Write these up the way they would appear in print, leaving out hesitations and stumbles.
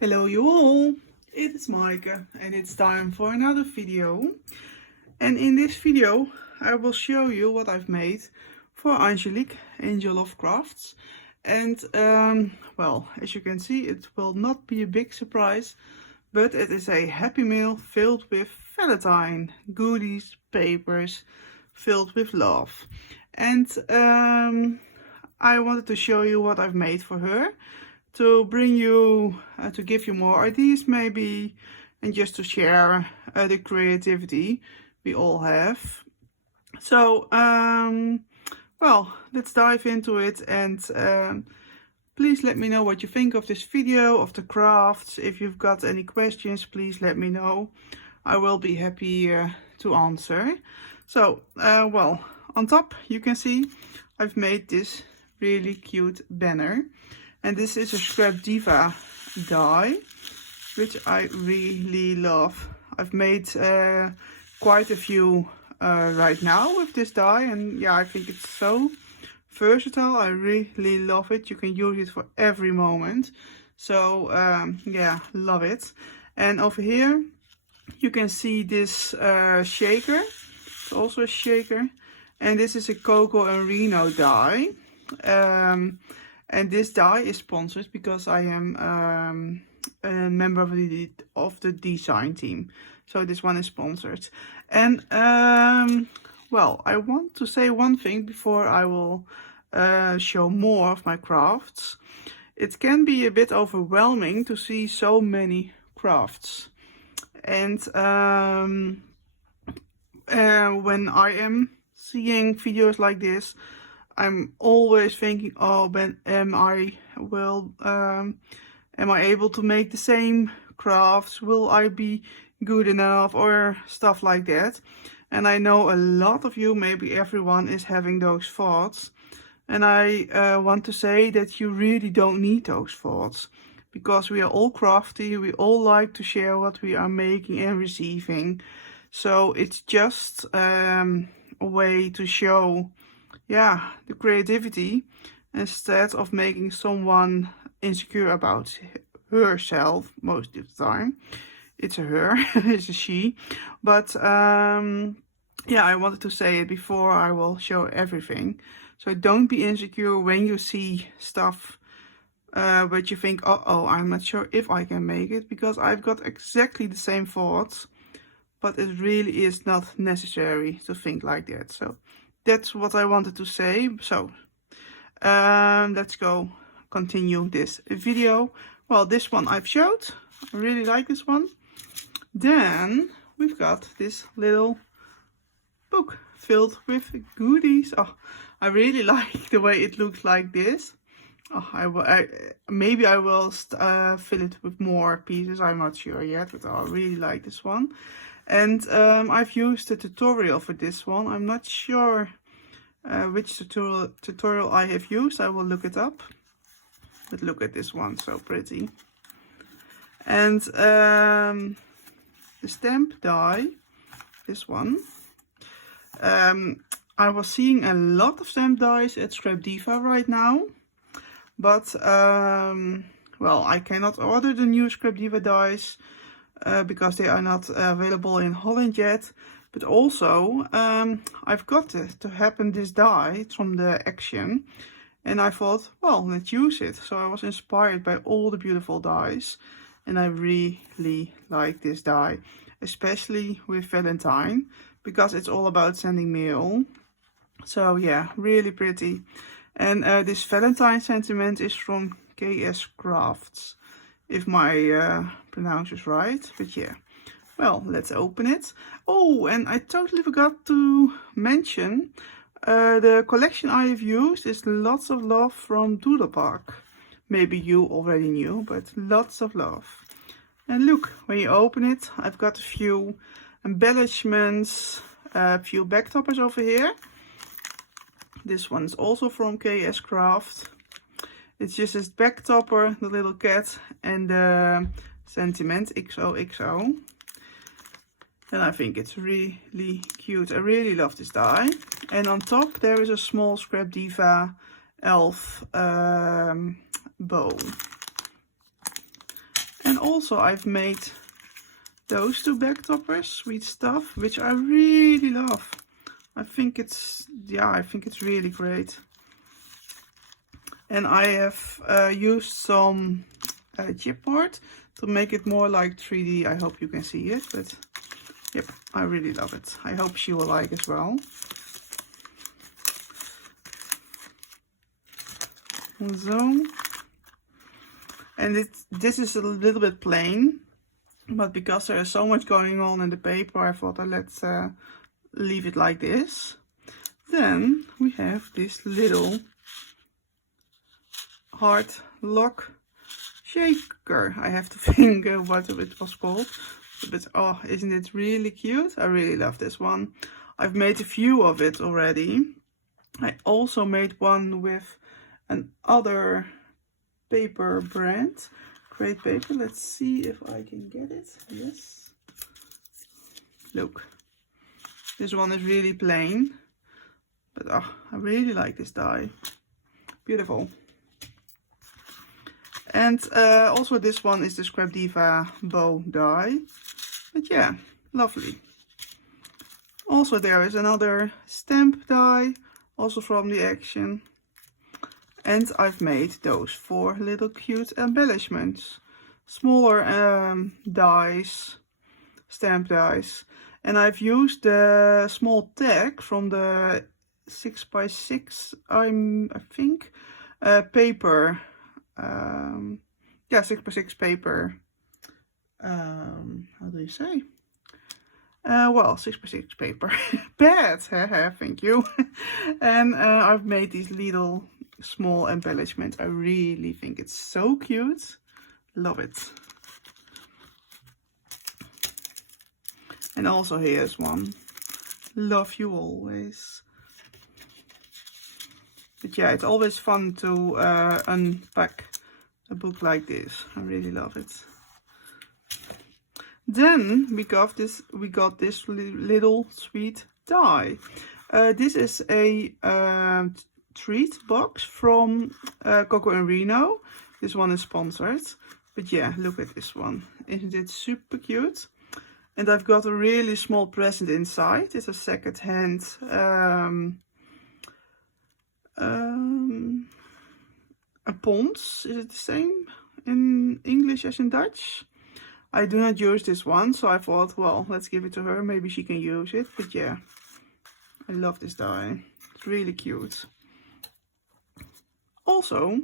Hello you all, it is Maaike and it's time for another video. And in this video I will show you what I've made for Angelique, Angel of Crafts. And well, as you can see, it will not be a big surprise, but it is a happy mail filled with Valentine goodies, papers, filled with love. And I wanted to show you what I've made for her, to bring you, to give you more ideas maybe, and just to share the creativity we all have. So, well, let's dive into it, and please let me know what you think of this video, of the crafts. If you've got any questions, please let me know. I will be happy to answer. So, well, on top you can see I've made this really cute banner. And this is a Scrap Diva die, which I really love. I've made quite a few right now with this die, and yeah, I think it's so versatile. I really love it. You can use it for every moment. So yeah, love it. And over here you can see this shaker. It's also a shaker, and this is a Coco and Reno die. And this die is sponsored because I am a member of the design team. So this one is sponsored. And well, I want to say one thing before I will show more of my crafts. It can be a bit overwhelming to see so many crafts. And when I am seeing videos like this, I'm always thinking, oh, but am I able to make the same crafts? Will I be good enough, or stuff like that? And I know a lot of you, maybe everyone, is having those thoughts. And I want to say that you really don't need those thoughts, because we are all crafty. We all like to share what we are making and receiving. So it's just a way to show, yeah, the creativity, instead of making someone insecure about herself. Most of the time it's a her, it's a she, but yeah, I wanted to say it before I will show everything. So don't be insecure when you see stuff but you think, oh, I'm not sure if I can make it, because I've got exactly the same thoughts, but it really is not necessary to think like that. So that's what I wanted to say. So let's go continue this video. Well, this one I've showed. I really like this one. Then we've got this little book filled with goodies. Oh, I really like the way it looks like this. Oh, maybe I will fill it with more pieces. I'm not sure yet, but I really like this one. And I've used a tutorial for this one. I'm not sure which tutorial I have used. I will look it up. But look at this one, so pretty. And the stamp die, this one. I was seeing a lot of stamp dies at Scrap Diva right now. But well, I cannot order the new Scrap Diva dies because they are not available in Holland yet. But also, I've got to happen this die from the Action, and I thought, well, let's use it. So I was inspired by all the beautiful dies, and I really like this die, especially with Valentine, because it's all about sending mail. So yeah, really pretty. And this Valentine sentiment is from KS Crafts, if my pronounce is right, but yeah. Well, let's open it. Oh, and I totally forgot to mention, the collection I have used is Lots of Love from Doodlebug. Maybe you already knew, but lots of love. And look, when you open it, I've got a few embellishments, a few backtoppers over here. This one's also from KS Craft. It's just this backtopper, the little cat, and the sentiment XOXO. And I think it's really cute. I really love this die. And on top there is a small Scrap Diva elf bow. And also I've made those two bagtoppers, Sweet Stuff, which I really love. I think it's, yeah, I think it's really great. And I have used some chipboard to make it more like 3D. I hope you can see it, but yep, I really love it. I hope she will like as well. So, and this is a little bit plain, but because there is so much going on in the paper, I thought let's leave it like this. Then we have this little heart lock shaker. I have to think what it was called, but oh, isn't it really cute? I really love this one. I've made a few of it already. I also made one with another paper brand, Great Paper. Let's see if I can get it. Yes, look, this one is really plain, but oh, I really like this die. Beautiful. And also this one is the Scrap Diva bow die, but yeah, lovely. Also there is another stamp die, also from the Action. And I've made those 4 little cute embellishments, smaller dies, stamp dies. And I've used the small tag from the 6x6, I think, paper. Yeah, 6x6 paper. How do you say? Well, 6x6 paper. Bad, thank you. And I've made these little small embellishments. I really think it's so cute. Love it. And also here's one. Love you always. But yeah, it's always fun to unpack a book like this. I really love it. Then we got this little sweet die. This is a treat box from Coco and Reno. This one is sponsored. But yeah, look at this one. Isn't it super cute? And I've got a really small present inside. It's a second-hand a Pons. Is it the same in English as in Dutch? I do not use this one, so I thought, well, let's give it to her. Maybe she can use it. But yeah, I love this die. It's really cute. Also,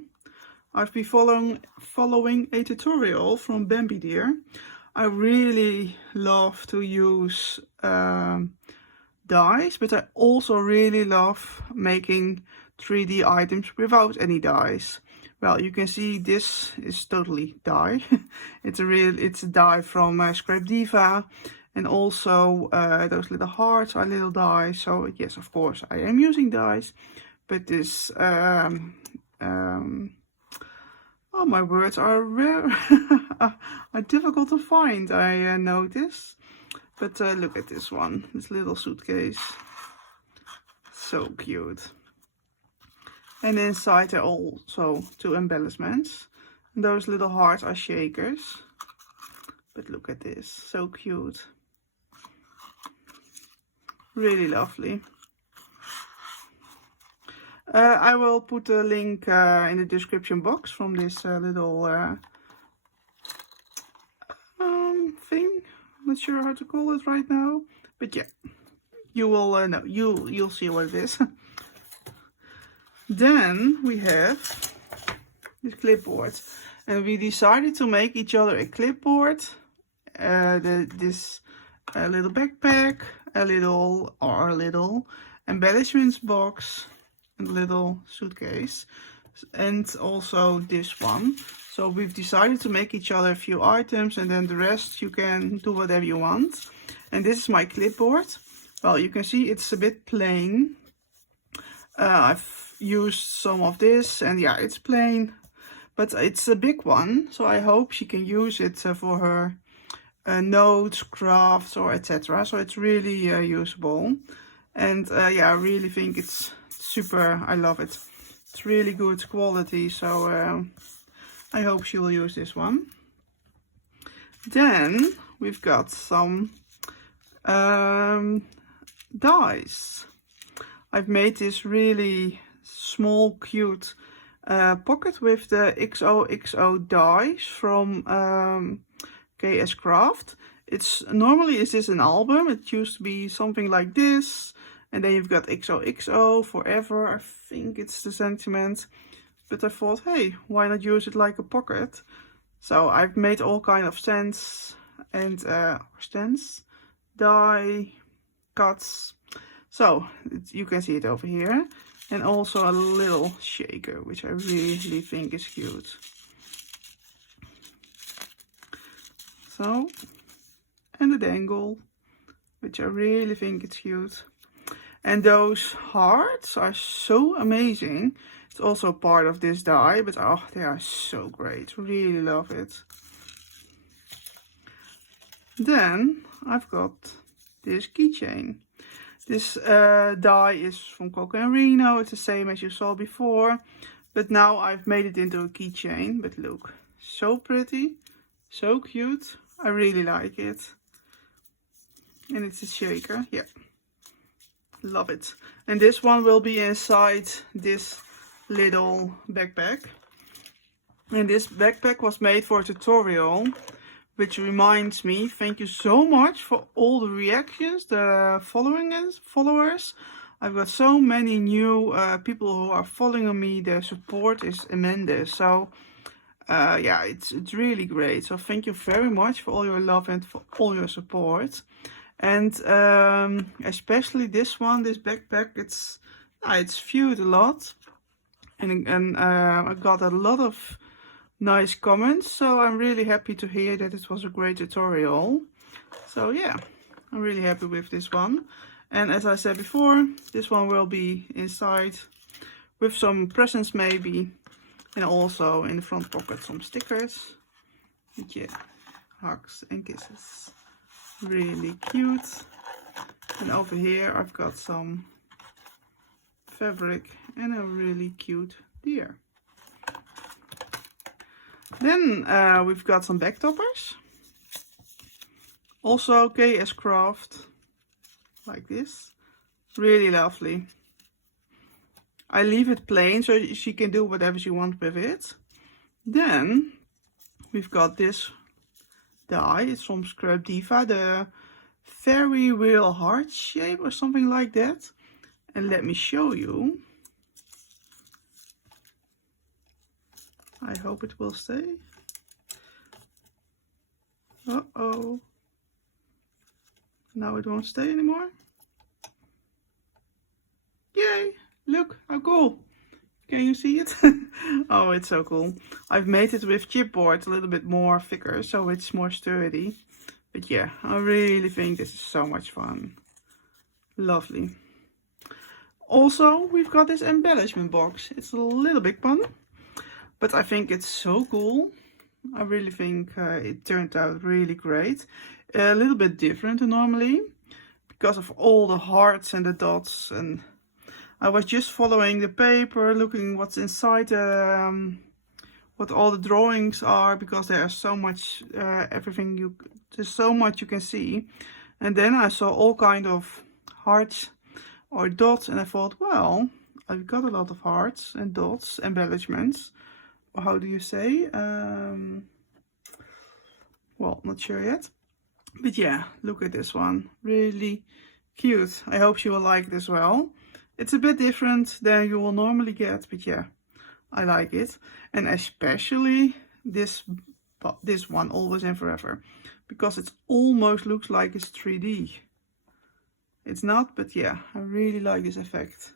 I've been following a tutorial from Bambi Dear. I really love to use dies, but I also really love making 3D items without any dies. Well, you can see this is totally die. It's a die from Scrap Diva, and also those little hearts are little dies. So yes, of course, I am using dies, but this oh, my words are rare, are difficult to find. I notice, but look at this one, this little suitcase, so cute. And inside are also 2 embellishments. And those little hearts are shakers. But look at this, so cute. Really lovely. I will put a link in the description box from this little thing. Not sure how to call it right now, but yeah, you will know. You'll see what it is. Then we have this clipboard, and we decided to make each other a clipboard, this little backpack, a little embellishments box, and a little suitcase, and also this one. So we've decided to make each other a few items, and then the rest you can do whatever you want. And this is my clipboard. Well, you can see it's a bit plain. I've used some of this, and yeah, it's plain, but it's a big one, so I hope she can use it for her notes, crafts, or etc. So it's really usable, and yeah, I really think it's super. I love it. It's really good quality, so I hope she will use this one. Then we've got some dies. I've made this really small, cute pocket with the xoxo dies from KS Craft. It's normally is this an album. It used to be something like this, and then you've got xoxo forever. I think it's the sentiment, but I thought, hey, why not use it like a pocket? So I've made all kind of stands and stands, die cuts. So you can see it over here, and also a little shaker, which I really think is cute. So, and a dangle, which I really think is cute. And those hearts are so amazing. It's also part of this die, but oh, they are so great. Really love it. Then I've got this keychain. This die is from Coco and Reno. It's the same as you saw before, but now I've made it into a keychain. But look, so pretty, so cute. I really like it. And it's a shaker, yeah. Love it. And this one will be inside this little backpack. And this backpack was made for a tutorial, which reminds me, thank you so much for all the reactions, the followers. I've got so many new people who are following me. Their support is immense. So yeah, it's really great. So thank you very much for all your love and for all your support. And especially this one, this backpack, it's viewed a lot, and I got a lot of nice comments, so I'm really happy to hear that it was a great tutorial. So yeah, I'm really happy with this one. And as I said before, this one will be inside with some presents maybe, and also in the front pocket some stickers. But yeah, hugs and kisses. Really cute. And over here I've got some fabric and a really cute deer. Then we've got some bagtoppers. Also KS Craft, like this. Really lovely. I leave it plain so she can do whatever she wants with it. Then we've got this die. It's from Scrap Diva, the fairy wheel heart shape or something like that. And let me show you. I hope it will stay. Uh-oh. Now it won't stay anymore. Yay! Look, how cool. Can you see it? Oh, it's so cool. I've made it with chipboard, a little bit more thicker, so it's more sturdy. But yeah, I really think this is so much fun. Lovely. Also, we've got this embellishment box. It's a little big one, but I think it's so cool. I really think it turned out really great. A little bit different than normally, because of all the hearts and the dots, and I was just following the paper, looking what's inside, what all the drawings are, because there are so much, there's so much you can see. And then I saw all kind of hearts or dots, and I thought, well, I've got a lot of hearts and dots, embellishments. Or how do you say? Well, not sure yet. But yeah, look at this one. Really cute. I hope she will like it as well. It's a bit different than you will normally get, but yeah, I like it. And especially this one, Always and Forever, because it almost looks like it's 3D. It's not, but yeah, I really like this effect.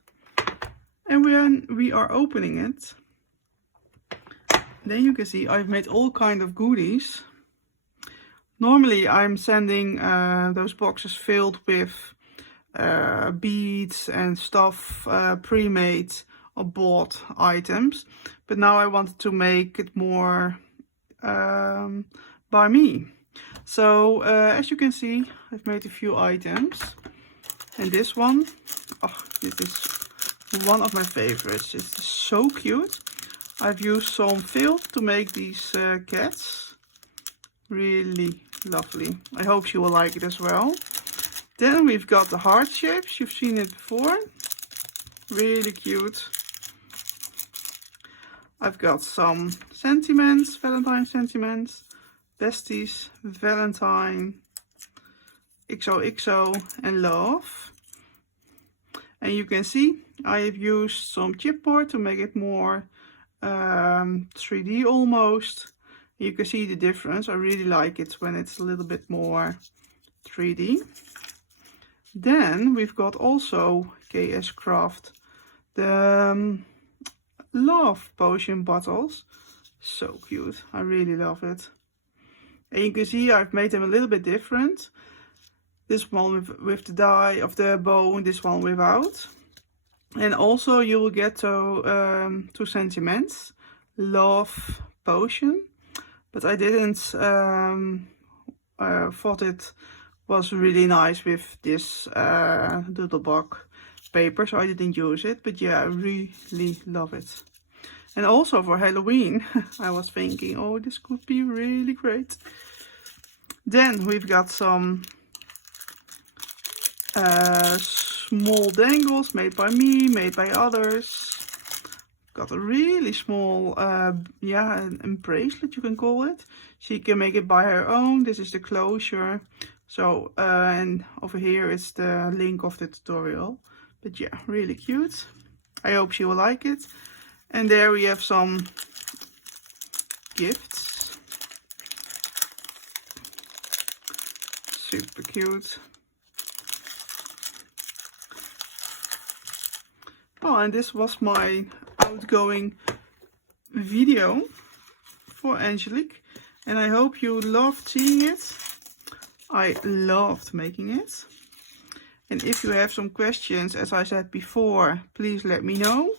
And when we are opening it, then you can see I've made all kind of goodies. Normally I'm sending those boxes filled with beads and stuff, pre-made or bought items, but now I wanted to make it more by me. So as you can see, I've made a few items, and this one, oh, this is one of my favorites. It's so cute. I've used some felt to make these cats. Really lovely. I hope she will like it as well. Then we've got the heart shapes. You've seen it before. Really cute. I've got some sentiments, Valentine sentiments, besties, Valentine, XOXO and love. And you can see I have used some chipboard to make it more 3D almost. You can see the difference. I really like it when it's a little bit more 3D. Then we've got also KS Craft the love potion bottles. So cute. I really love it. And you can see I've made them a little bit different. This one with the die of the bow and this one without. And also you will get two sentiments. Love potion. But I didn't thought it was really nice with this Doodlebug paper, so I didn't use it. But yeah, I really love it. And also for Halloween, I was thinking, oh, this could be really great. Then we've got some small dangles made by me, made by others. Got a really small, a bracelet you can call it. She can make it by her own. This is the closure. So, and over here is the link of the tutorial. But yeah, really cute. I hope she will like it. And there we have some gifts. Super cute. Oh, and this was my outgoing video for Angelique. And I hope you loved seeing it. I loved making it. And if you have some questions, as I said before, please let me know.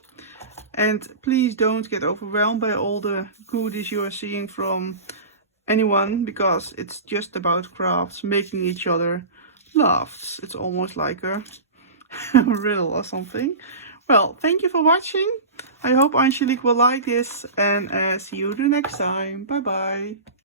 And please don't get overwhelmed by all the goodies you are seeing from anyone, because it's just about crafts, making each other laugh. It's almost like a riddle or something. Well, thank you for watching. I hope Angelique will like this, and see you the next time. Bye bye.